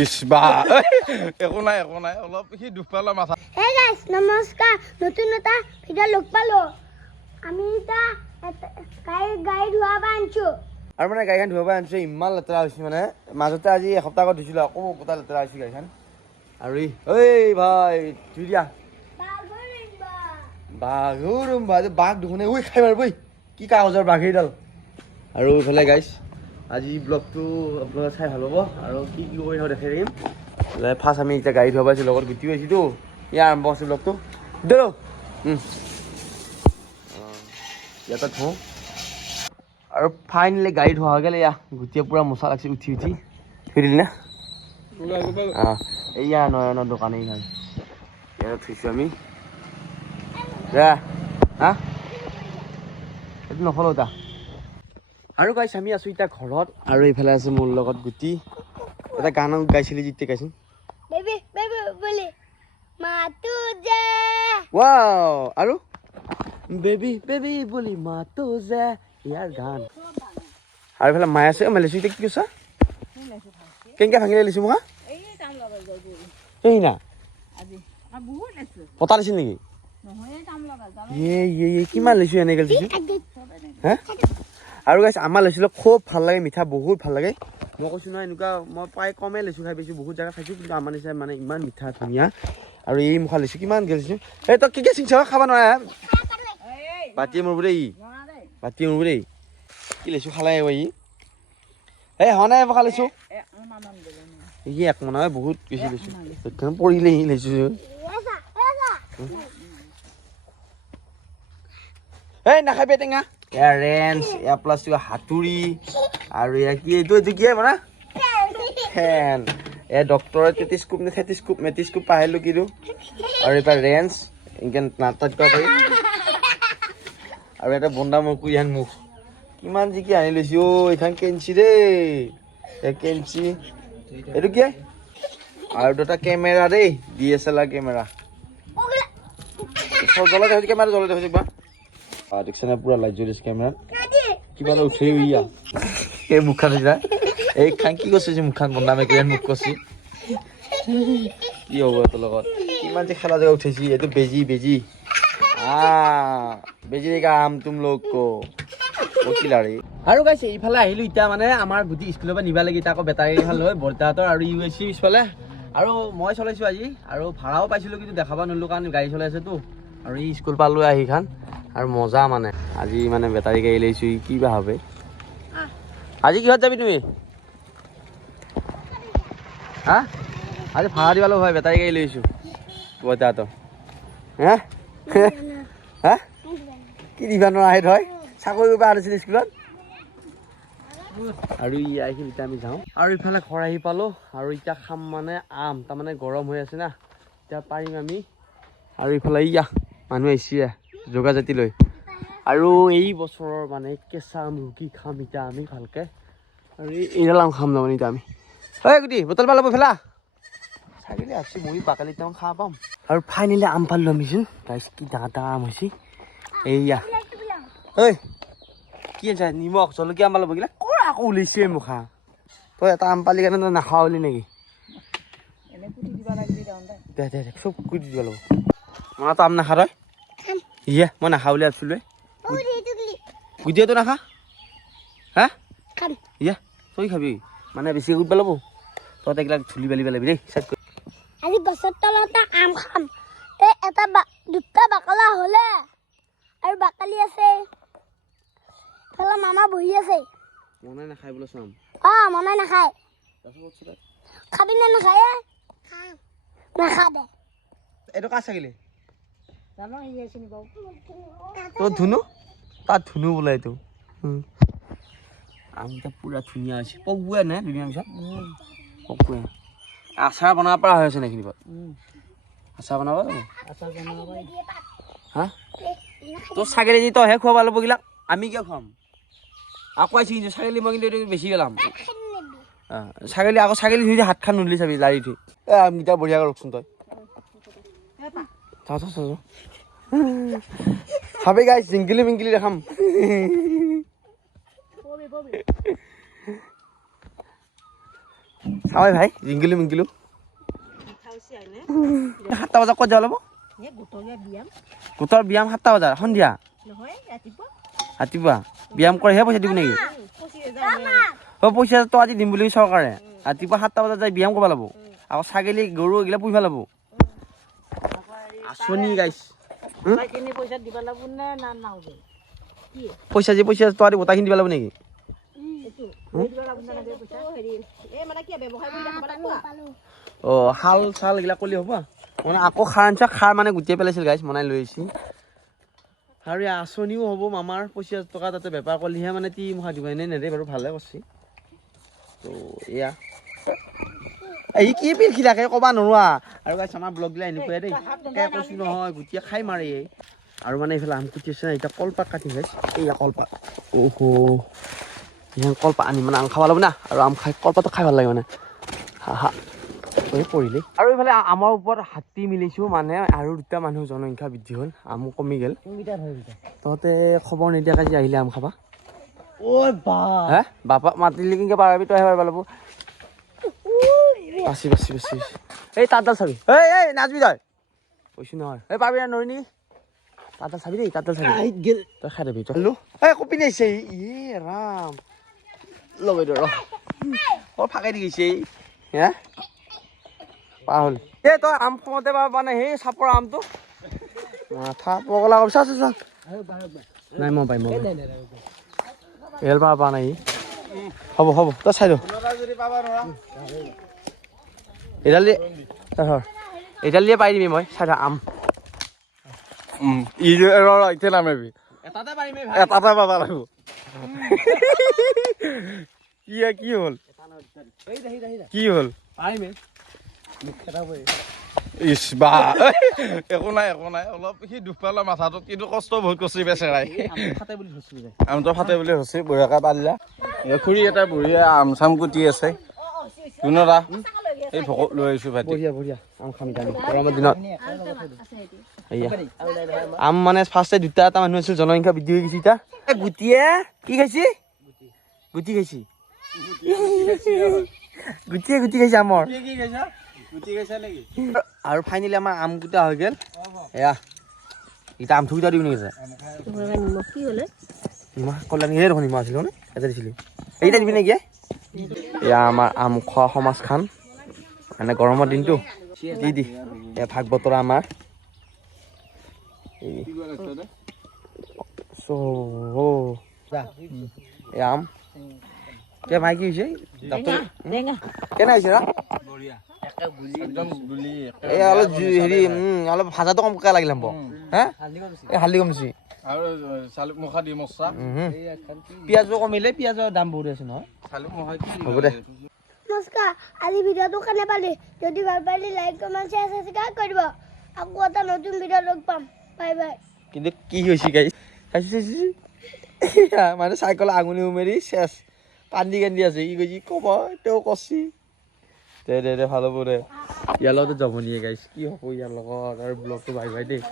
is বা একো নাই অলপ সি দুখ পালে মাথা হে গাইস নমস্কাৰ নতুন এটা ভিডিঅ' লগ পালো আমি এটা গাড়ী ধোৱাব আনিছো আৰু মানে গাড়ীখন ধুৱাব আনিছো ইমান লেতেৰা হৈছে মানে মাজতে আজি এসপ্তাহ আগত ধুইছিলোঁ আকৌ গোটা লেতেৰা হৈছে গাড়ীখন আৰু ঐ ভাই ধুই দিয়া বাঘ দুখনে ঐ খাই মাৰ বৈ কি কাগজৰ বাঘ এইডাল আৰু এইফালে গাইছ আজি ব্লগটো আপোনালোকে চাই ভাল হ'ব আৰু কি কৰি থাকোঁ দেখাই দিম ফাৰ্ষ্ট আমি এতিয়া গাড়ী ধুৱাব আছোঁ লগত গুটি পাইছোঁতো ইয়াৰ আৰম্ভ আছে ব্লগটো দিলোঁ ইয়াতে থওঁ আৰু ফাইনেলি গাড়ী ধোৱা হৈ গ'ল এয়া গুটিয়ে পূৰা মোচা লাগিছে উঠি থৈ দিলি না এয়া নয়নৰ দোকান এইখন ইয়াত থৈছোঁ আমি হা এইটো নফলো তা আৰু গাইছ আমি আছোঁ এতিয়া ঘৰত আৰু এইফালে আছে মোৰ লগত গুটি এটা গান গাইছিলি যেতিয়া গাইছোন বেবি বেবি বলি মা তুজে ৱাও আৰু বেবি বেবি বলি মা তুজে ইয়াৰ গান আৰু এইফালে মায়ে আছে মই লৈছোঁ এতিয়া কি কৈছা কেনেকৈ ভাঙি লৈছোঁ মোক এই না পতা দিছিল নেকি কিমান লৈছোঁ এনেকৈ লৈছোঁ হা আৰু গাইছ আমাৰ লৈছিলোঁ খুব ভাল লাগে মিঠা বহুত ভাল লাগে মই কৈছোঁ নহয় এনেকুৱা মই প্ৰায় কমেই লৈছোঁ খাই পাইছোঁ বহুত জেগা খাইছোঁ কিন্তু আমাৰ নিচিনা মানে ইমান মিঠা ধুনীয়া আৰু এই মুখা লৈছোঁ কিমান গেলিছোঁ এই তই কি চিংচ খাব নোৱাৰে বাতিয়ে মোৰ বোলে বাতিয়ে মোৰ বোলে কি লৈছোঁ খালাই ই এই হনে মুখা লৈছোঁ ই এক মনে বহুত বেছি লৈছোঁ পৰিলে সি লৈছোঁ এই নাখাবি টেঙা ইয়াৰ ৰেঞ্চ ইয়াৰ প্লাষ্টিকৰ হাতুৰি আৰু ইয়াৰ কি এইটো কি মানে ফেন এয়া ডক্টৰে টেটিস্কোপ নে থেটিস্কোপ মেটিস্কোপ পাহৰিলোঁ কিনো আৰু এইবাৰ ৰেঞ্চ এনেকৈ নাটক কৰিব পাৰি আৰু এটা বন্দা মুখো ইয়ান মুখ কিমান যি কি আনি লৈছোঁ অ' এইখন কেঞ্চি দেই এই কেঞ্চি এইটো কি আৰু দুটা কেমেৰা দেই DSLR কেমেৰা জ্বলাই থৈছে কেমেৰা জ্বলাই থৈছে বা দেখিছেনে পুৰা লাইট জ্বলি আছে কেমেৰাত কিবা এটা উঠি ইয়া এই মুখখন নিচিনা এই খান কি কৈছে যে মুখখন বনামে কিমান মুখ কৈছে কি হ'ব তোৰ লগত কিমান যে খেলা জেগা উঠিছে এইটো বেজি বেজি বেজি কাম তুম লোক কিলাৰী আৰু গাইছে এইফালে আহিলোঁ এতিয়া মানে আমাৰ গুটি স্কুলৰ পৰা নিবা লাগি এতিয়া আকৌ বেটাৰী এখন লৈ বৰতাহঁতৰ আৰু USC পিছফালে আৰু মই চলাইছোঁ আজি আৰু ভাড়াও পাইছিলোঁ কিন্তু দেখাব নোৱাৰিলোঁ কাৰণ গাড়ী চলাই আছেতো আৰু এই স্কুল পালোঁ আহি খান আৰু মজা মানে আজি মানে বেটাৰী গাড়ী লৈছোঁ কি বা হবে আজি কিহত যাবি তুমি হা আজি ভাড়া দিবালো হয় বেটাৰী গাড়ী লৈছোঁ বৰতাহঁতৰ হা হা কি দিবা নোৱাৰা হয় চাকৰি কৰিব আনিছিল স্কুলত আৰু আহিছিল এতিয়া আমি যাওঁ আৰু ইফালে ঘৰ আহি পালোঁ আৰু এতিয়া খাম মানে আম তাৰমানে গৰম হৈ আছে না এতিয়া পাৰিম আমি আৰু ইফালে মানুহ আহিছে যোগাজাতি লৈ আৰু এই বছৰৰ মানে কেঁচা আম ৰুকি খাম এতিয়া আমি ভালকৈ আৰু এইডাল আম খাম তাৰমানে এতিয়া আমি হয় গুটি বটল পালোঁ ফেলা ছাগলী আছে মই বাকালি তেওঁ খাব পাম আৰু ফাইনেলি আম পালোঁ আমিচোন তাৰপিছত কি ডাঙৰ ডাঙৰ আম হৈছে এইয়া ঐ কি আছে নিমখ জলকীয়া আম পালোঁ বগিলা কৰা আকৌ ওলাইছে মুখা তই এটা আম পালি কাৰণে তই নাখাওঁ বুলি নেকি দে দে চব কুটি দিব লাগিব মইতো আম নাখা তই ইয়ে মই নাখাওঁ বুলি ভাবিছিলোঁ গুটিয়াটো নাখা হা ইয়া তই খাবি মানে বেছি গুড পেলাব তহঁতে এইবিলাক ধূলি বালি পেলাবি দেই চাইড কৰি আজি গছৰ তলতে আম খাম এই এটা দুটা বাকলা হ'লে আৰু বাকলি আছে ফেলা মামা বহি আছে মনে নাখায় বোলে চাম মনে নাখায় খাবি নে নাখায় নাখা দে এইটো কাৰ ছাগলী তই ধুনু তাত ধুনু বোলে এইটো আমটা পুৰা ধুনীয়া হৈছে পকুৱে নাই ধুনীয়া পিছত পকুৱে আচাৰ বনাব পৰা হৈ আছে নেকি আচাৰ বনাব হা তোৰ ছাগলী দি তইহে খুৱাব লাগিব গিলাক আমি কিয় খুৱাম আকৌ আহিছে কিন্তু ছাগলী মই কিন্তু এইটো বেছি পেলাম ছাগলী আকৌ ছাগলী ধুই হাত খান নুলি চাবি লাৰি থৈ আমকেইটা বঢ়িয়াকৈ ৰখচোন তই খাবি গাইছ জিংকিলি মিংকিলি দেখাম চাওঁই ভাই জিংকিলো মিংকিলো 7টা বজাত ক'ত যাব গোটৰ ব্যায়াম 7টা বজাত সন্ধিয়া ৰাতিপুৱা ব্যায়াম কৰেহে পইচা দিব নেকি পইচা তো আজি দিম বুলি চৰকাৰে ৰাতিপুৱা 7টা বজাত যাই ব্যায়াম কৰিব লাগিব আকৌ ছাগলী গৰু এইগিলা পুহিব লাগিব আঁচনি গাইছ পইচা যে পইচা তো আজি গোটাখিনি দিব লাগিব নেকি শাল চাল এইগিলা কৰিলে হ'ব মানে আকৌ খাৰ আনছা খাৰ মানে গুটিয়াই পেলাইছিল গাইছ মনাই লৈ আহিছিল আৰু এই আঁচনিও হ'ব মামাৰ 25,000 টকা তাতে বেপাৰ কৰিলেহে মানে তি মুখা দিব এনেই নেদে বাৰু ভালে কৰিছে তো এয়া এই কি পিলখি থাকে ক'বা নোৱাৰা আৰু গাইছ আমাৰ ব্লগগিলা এনেকুৱাই দেই কৈছোঁ নহয় গুটিয়া খাই মাৰে আৰু মানে এইফালে আম কুটি আছে না এতিয়া কলপাত কাটি গাইছ এইয়া কলপাত কলপাত আনি মানে আম খাব লাগিব না আৰু আম খাই কলপাতটো খাই ভাল লাগে মানে হা পৰিলে আৰু এইফালে আমৰ ওপৰত হাতী মিলিছোঁ মানে আৰু 2টা মানুহ জনসংখ্যা বৃদ্ধি হ'ল আমো কমি গ'ল তহঁতে খবৰ নিদিয়াকৈ যে আহিলে আম খাবা হে বাপা মাতিলি কেনেকৈ পাৰিবি তই পাৰিব লাগিব বাচি এই তাঁতডাল চাবি এই নাচবি তই কৈছোঁ নহয় এই পাৰিবি না নৰি নেকি তাঁতডাল চাবি দেই তাঁতডাল চাবি তই খাই দিবি তই এই কপি নাহিছে ৰাম লগাই দিয় ফাঁকাই দি গৈছে হে পাহল এই তই আম খোৱাতে মানে সেই চাপৰ আমটো মাথা পগলা কৰিছা নাই মই পাৰিম এল পা নাই হ'ব তই চাই দিওঁ এইডাল দিয়ে পাই দিবি মই চাই থাক আম এতিয়া নামাবি এটাতে পাবা লাগিব কি হ'ল ইছ বা একো নাই অলপ সি দুখ পালে মাথাটোত কিন্তু কষ্ট বহুত কৰিছে বেচেৰাই আমটো ফাটে বুলি হৈছে বঢ়িয়াকৈ পাৰিলা খুৰী এটা বঢ়িয়া আম চাম কুটি আছে দুনৰা এই ভকত লৈ আহিছোঁ ভাইটি বঢ়িয়া আম খাম গৰমৰ দিনত আম মানে ফাৰ্ষ্টে 2টা মানুহ আছিল জনসংখ্যা বৃদ্ধি হৈ গৈছে এতিয়া গুটিয়ে কি খাইছি গুটি খাইছি গুটি খাইছে আমৰ আৰু ফাইনেলি আমাৰ আম কেইটা হৈ গ'ল এয়া এতিয়া আমঠু কেইটা দিওঁ নেকি নিমখ কল্যাণী সেই দেখোন নিমখ আছিল মানে এটা দিছিলোঁ এইকেইটা দিবি নেকি এয়া আমাৰ আম খোৱা সমাজখন মানে গৰমৰ দিনটো দি এয়া ভাগ বতৰা আমাৰ আম কে ভাই কি হৈছে কেনে হৈছে অলপ হেৰি অলপ ভাজাটো কমকৈ লাগিলে হে হালধি কমিছে পিঁয়াজো কমিলে পিঁয়াজৰ দাম বহুত আছে নহয় হ'ব দে নমস্কাৰ আজি ভিডিঅ'টো কেনে পালি যদি ভাল পালি লাইক কমেণ্ট শ্বেয়াৰ ছাবস্ক্ৰাইব কৰিব আকৌ এটা নতুন ভিডিঅ' লগ পাম বাই বাই কিন্তু কি হৈছে গাইছ মানে চাইকেল আঙুলি উমেৰি চেচ কান্দি আছে ই কৈছি ক'ব তেওঁ কছি দে ভাল হ'ব দে ইয়াৰ লগতো জমনিয়ে গাইছ কি হ'ব ইয়াৰ লগত আৰু ব্লগটো বাই দেই